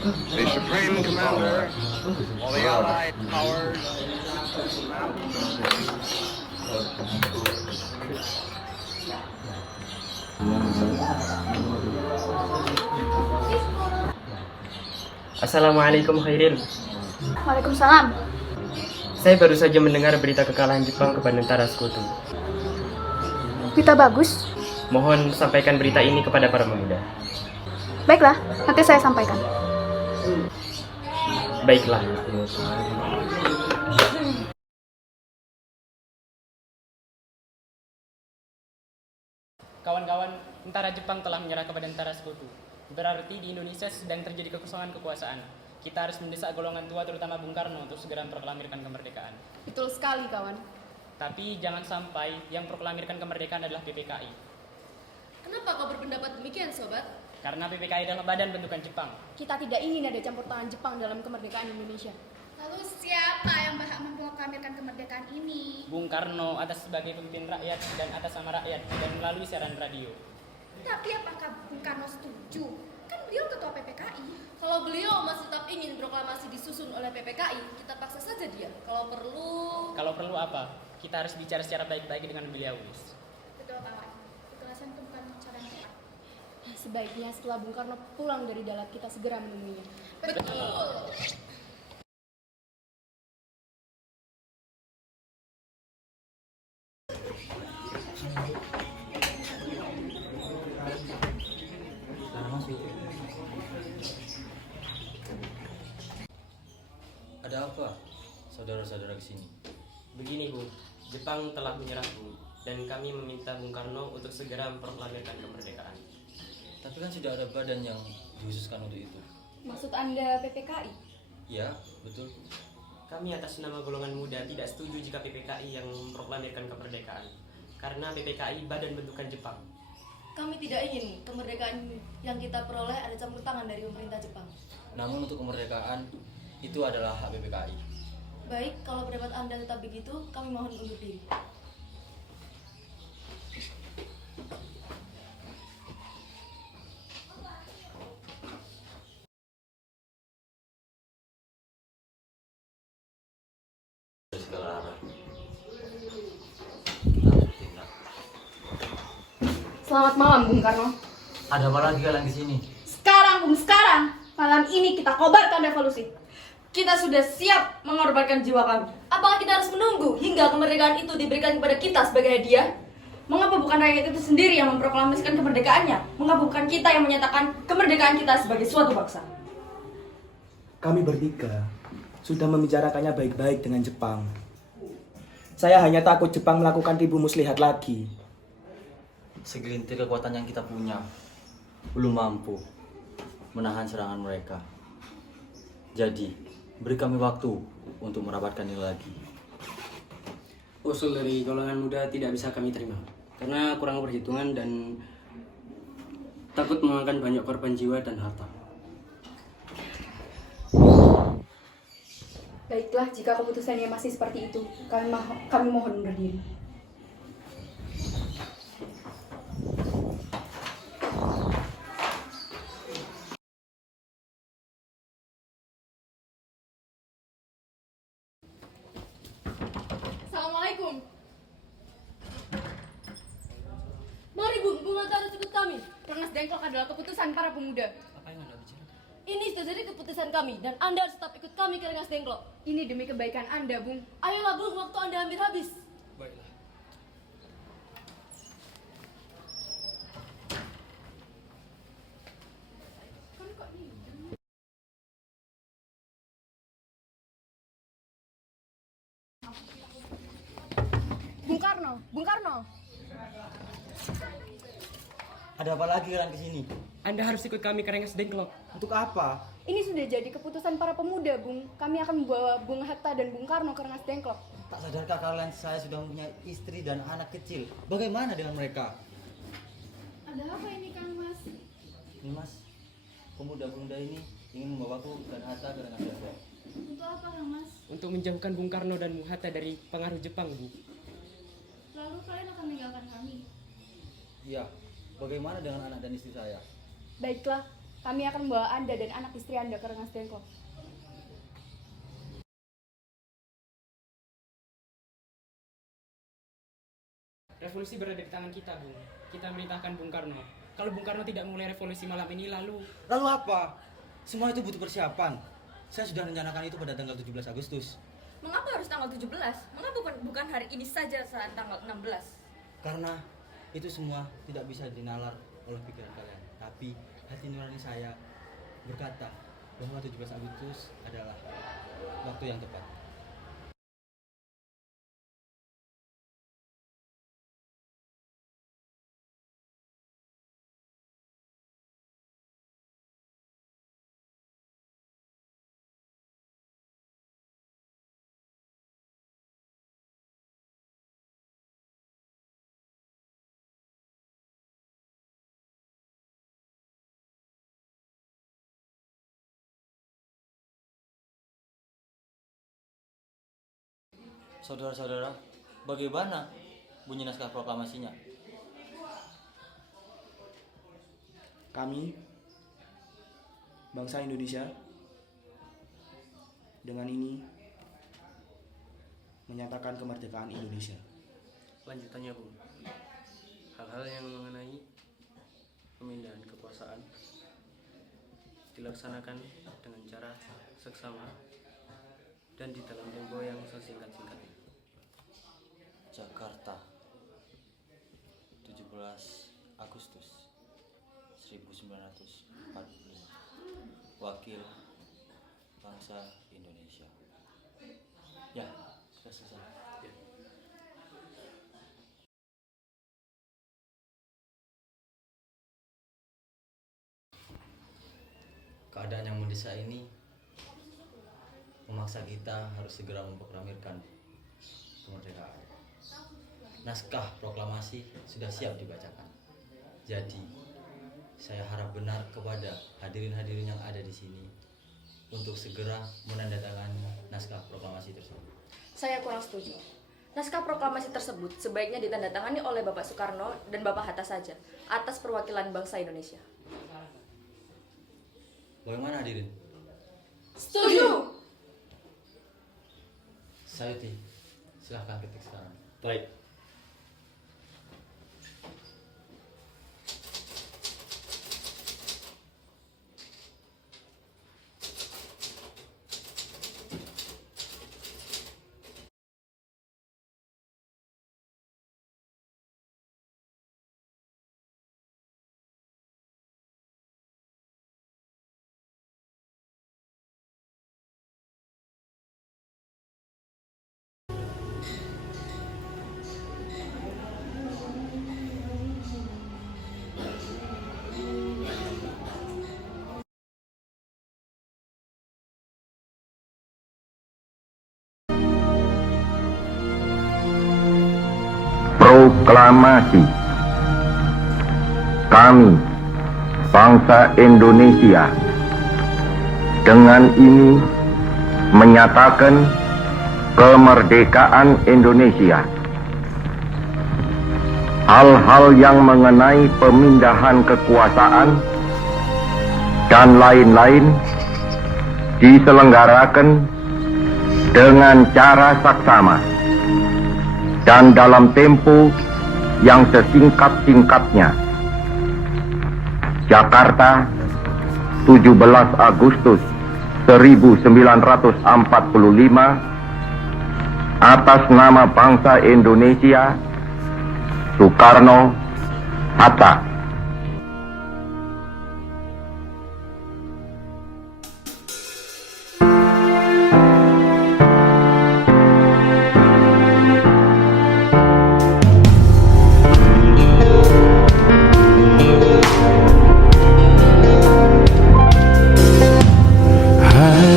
the Supreme Commander, all the Allied powers. Assalamualaikum Khairil. Waalaikumsalam. Saya baru saja mendengar berita kekalahan Jepang kepada tentara sekutu. Berita bagus. Mohon sampaikan berita ini kepada para pemuda. Baiklah, nanti saya sampaikan. Baiklah. Kawan-kawan, tentara Jepang telah menyerah kepada tentara sekutu. Berarti di Indonesia sedang terjadi kekosongan kekuasaan. Kita harus mendesak golongan tua terutama Bung Karno untuk segera memproklamirkan kemerdekaan. Betul sekali, kawan. Tapi jangan sampai yang proklamirkan kemerdekaan adalah PPKI. Kenapa kau berpendapat demikian, sobat? Karena PPKI adalah badan bentukan Jepang. Kita tidak ingin ada campur tangan Jepang dalam kemerdekaan Indonesia. Lalu siapa yang berhak memproklamirkan kemerdekaan ini? Bung Karno atas sebagai pemimpin rakyat dan atas nama rakyat dan melalui siaran radio. Tapi apakah Bung Karno setuju? Kan beliau ketua PPKI. Kalau beliau masih tetap ingin proklamasi disusun oleh PPKI, kita paksa saja dia. Kalau perlu Apa? Kita harus bicara secara baik-baik dengan beliau. Betul kawan. Kekerasan itu bukan cara yang tepat. sebaiknya setelah Bung Karno pulang dari dalat kita segera menemuinya. Betul. Ada apa, saudara-saudara kesini? Begini Bu, Jepang telah menyerah Bu, dan kami meminta Bung Karno untuk segera memproklamirkan kemerdekaan. Tapi kan sudah ada badan yang dikhususkan untuk itu. Maksud Anda PPKI? Ya, betul. Kami atas nama golongan muda tidak setuju jika PPKI yang memproklamirkan kemerdekaan, karena PPKI badan bentukan Jepang. Kami tidak ingin kemerdekaan yang kita peroleh ada campur tangan dari pemerintah Jepang. Namun untuk kemerdekaan, itu adalah hak PPKI. Baik, kalau pendapat Anda tetap begitu, kami mohon undur diri. Selamat malam, Bung Karno. Ada apa lagi kalian di sini? Sekarang, Bung, sekarang. Malam ini kita kobarkan revolusi. Kita sudah siap mengorbankan jiwa kami. Apakah kita harus menunggu hingga kemerdekaan itu diberikan kepada kita sebagai hadiah? Mengapa bukan rakyat itu sendiri yang memproklamasikan kemerdekaannya? Mengapa bukan kita yang menyatakan kemerdekaan kita sebagai suatu bangsa? Kami bertiga sudah membicarakannya baik-baik dengan Jepang. Saya hanya takut Jepang melakukan tipu muslihat lagi. Segelintir kekuatan yang kita punya belum mampu menahan serangan mereka. Jadi, beri kami waktu untuk merabatkan ini lagi. Usul dari golongan muda tidak bisa kami terima karena kurang perhitungan dan takut memakan banyak korban jiwa dan harta. Baiklah, jika keputusannya masih seperti itu, kami mohon berdiri. Assalamualaikum. Mari Bung Hatta harus ikut kami. Rengas Dengklok adalah keputusan para pemuda. Apa yang Anda bicarakan? Ini sudah jadi keputusan kami dan Anda harus tetap ikut kami ke Rengas Dengklok. Ini demi kebaikan Anda, Bung. Ayolah Bung, waktu Anda hampir habis. Baiklah. Bung Karno. Ada apa lagi kalian kesini? Anda harus ikut kami ke Rengas Dengklok. Untuk apa? Ini sudah jadi keputusan para pemuda, Bung. Kami akan membawa Bung Hatta dan Bung Karno ke Rengas Dengklok. Tak sadarkah kalian saya sudah mempunyai istri dan anak kecil? Bagaimana dengan mereka? Ada apa ini Kang Mas? Ini mas, pemuda-pemuda ini ingin membawaku dan Hatta ke Rengas Dengklok. Untuk apa Kang Mas? Untuk menjauhkan Bung Karno dan Bung Hatta dari pengaruh Jepang, Bu. Lalu kalian akan meninggalkan kami? Iya, bagaimana dengan anak dan istri saya? Baiklah, Kami akan membawa Anda dan anak istri Anda ke Rengas Dengklok. Revolusi berada di tangan kita, Bung. Kita memerintahkan Bung Karno. Kalau Bung Karno tidak mulai revolusi malam ini, lalu apa? Semua itu butuh persiapan. Saya sudah rencanakan itu pada tanggal 17 Agustus. Mengapa harus tanggal 17? Mengapa bukan hari ini saja saat tanggal 16? Karena itu semua tidak bisa dinalar oleh pikiran kalian. Tapi hati nurani saya berkata bahwa 17 Agustus adalah waktu yang tepat. Saudara-saudara, bagaimana bunyi naskah proklamasinya? Kami, bangsa Indonesia, dengan ini menyatakan kemerdekaan Indonesia. Lanjutannya, Bung. Hal-hal yang mengenai pemindahan kekuasaan dilaksanakan dengan cara seksama dan di dalam tempo yang sesingkat-singkatnya. Jakarta, 17 Agustus 1945. Wakil bangsa Indonesia. Ya, sudah selesai. Ya. Keadaan yang mendesak ini memaksa kita harus segera memproklamirkan kemerdekaan. Naskah proklamasi sudah siap dibacakan. Jadi, saya harap benar kepada hadirin-hadirin yang ada di sini untuk segera menandatangani naskah proklamasi tersebut. Saya kurang setuju. Naskah proklamasi tersebut sebaiknya ditandatangani oleh Bapak Soekarno dan Bapak Hatta saja atas perwakilan bangsa Indonesia. Bagaimana hadirin? Setuju! Sayuti, silahkan ketik sekarang. Baik. Proklamasi. Kami, bangsa Indonesia, dengan ini menyatakan kemerdekaan Indonesia. Hal-hal yang mengenai pemindahan kekuasaan dan lain-lain diselenggarakan dengan cara saksama dan dalam tempo yang sesingkat-singkatnya. Jakarta, 17 Agustus 1945, atas nama bangsa Indonesia, Soekarno, Hatta.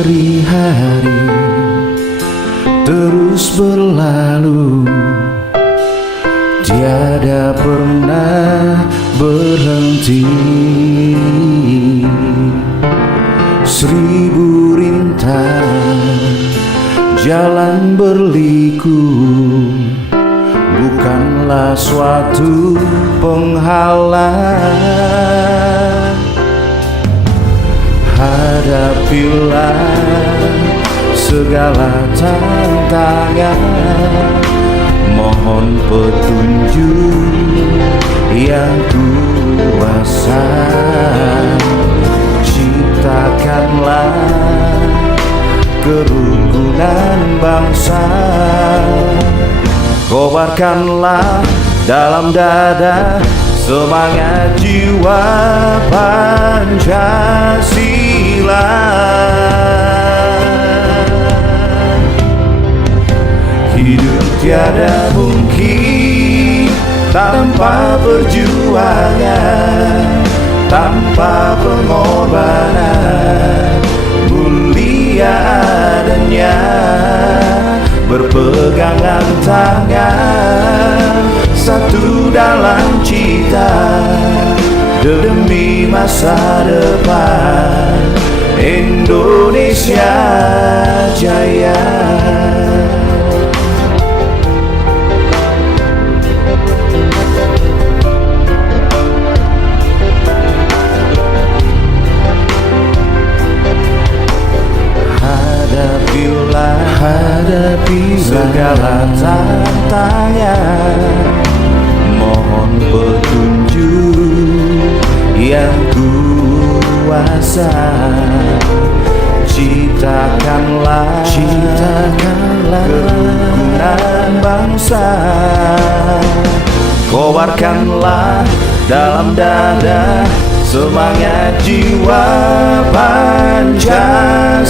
Hari-hari terus berlalu, tiada pernah berhenti. Seribu rintangan jalan berliku, bukanlah suatu penghalang. Hadapilah segala tantangan, mohon petunjuk yang kuasa. Ciptakanlah kerukunan bangsa, kobarkanlah dalam dada semangat jiwa Pancasila. Hidup tiada mungkin tanpa perjuangan, tanpa pengorbanan. Mulia adanya berpegangan tangan, satu dalam cita demi masa depan Indonesia Jaya. Hadapi segala tantangan, mohon petunjuk yang kuasa. Ciptakanlah kerukunan bangsa, kobarkanlah dalam dada semangat jiwa Pancasila.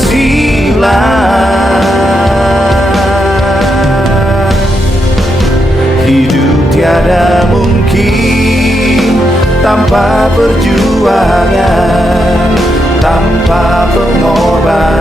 Hidup tiada mungkin tanpa perjuangan, tanpa pengorbanan.